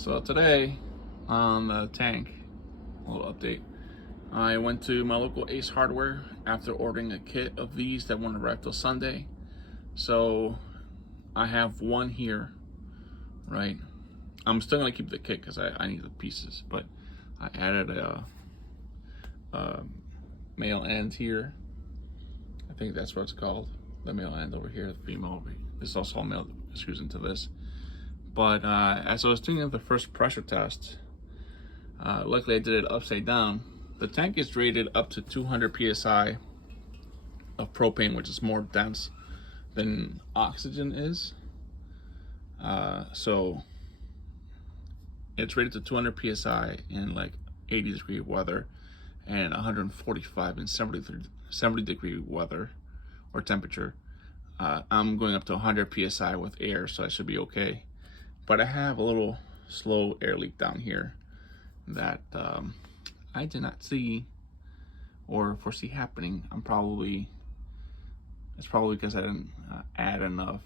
So today on the tank, a little update. I went to my local Ace Hardware after ordering a kit of these that won't arrive till Sunday. So I have one here, right? I'm still gonna keep the kit because I need the pieces, but I added a male end here. I think that's what it's called. The male end over here, the female over here. There's also a male that screws into this. But as I was doing the first pressure test, luckily I did it upside down. The tank is rated up to 200 psi of propane, which is more dense than oxygen is. So it's rated to 200 psi in like 80-degree weather and 145 in 70-degree weather or temperature. I'm going up to 100 psi with air, so I should be okay. But I have a little slow air leak down here that I did not see or foresee happening. It's probably because I didn't add enough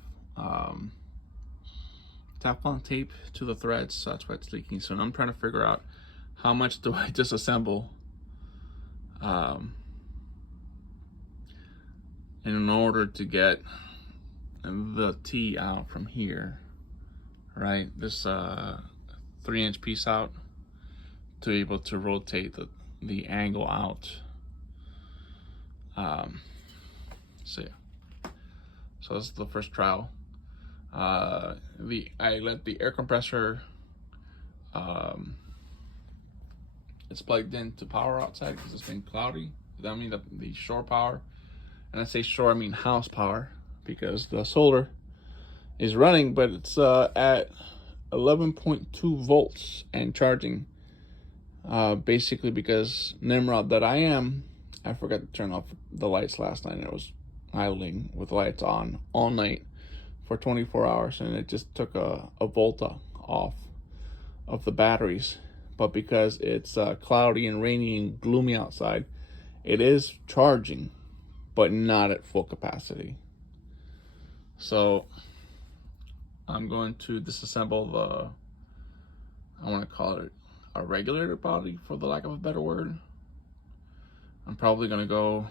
Teflon tape to the threads, so that's why it's leaking. So I'm trying to figure out how much do I disassemble in order to get the T out from here, right? This 3-inch piece out to be able to rotate the angle out. So yeah, so this is the first trial. I let the air compressor, it's plugged into power outside because it's been cloudy. I mean the shore power, and I say shore, I mean house power, because the solar is running, but it's at 11.2 volts and charging. Basically because Nimrod that I am, I forgot to turn off the lights last night, and it was idling with the lights on all night for 24 hours, and it just took a volt off of the batteries. But because it's cloudy and rainy and gloomy outside, it is charging, but not at full capacity. So I'm going to disassemble I want to call it a regulator body, for the lack of a better word. I'm probably going to go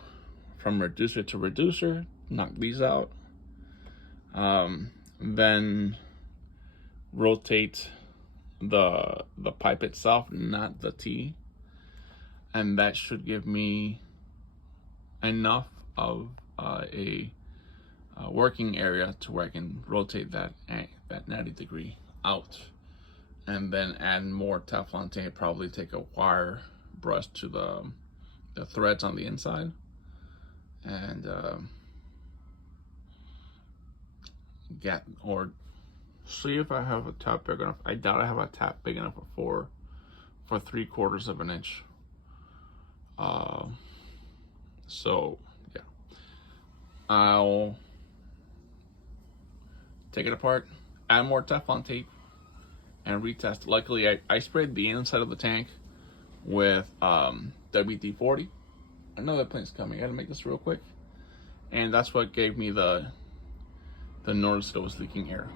from reducer to reducer, knock these out, then rotate the pipe itself, not the T, and that should give me enough of a working area to where I can rotate that 90-degree out, and then add more Teflon tape. Probably take a wire brush to the threads on the inside, and see if I have a tap big enough. I doubt I have a tap big enough for 3/4 of an inch. So yeah, I'll take it apart, add more Teflon tape, and retest. Luckily, I sprayed the inside of the tank with WD-40. Another plane's coming. I gotta make this real quick, and that's what gave me the notice that it was leaking air.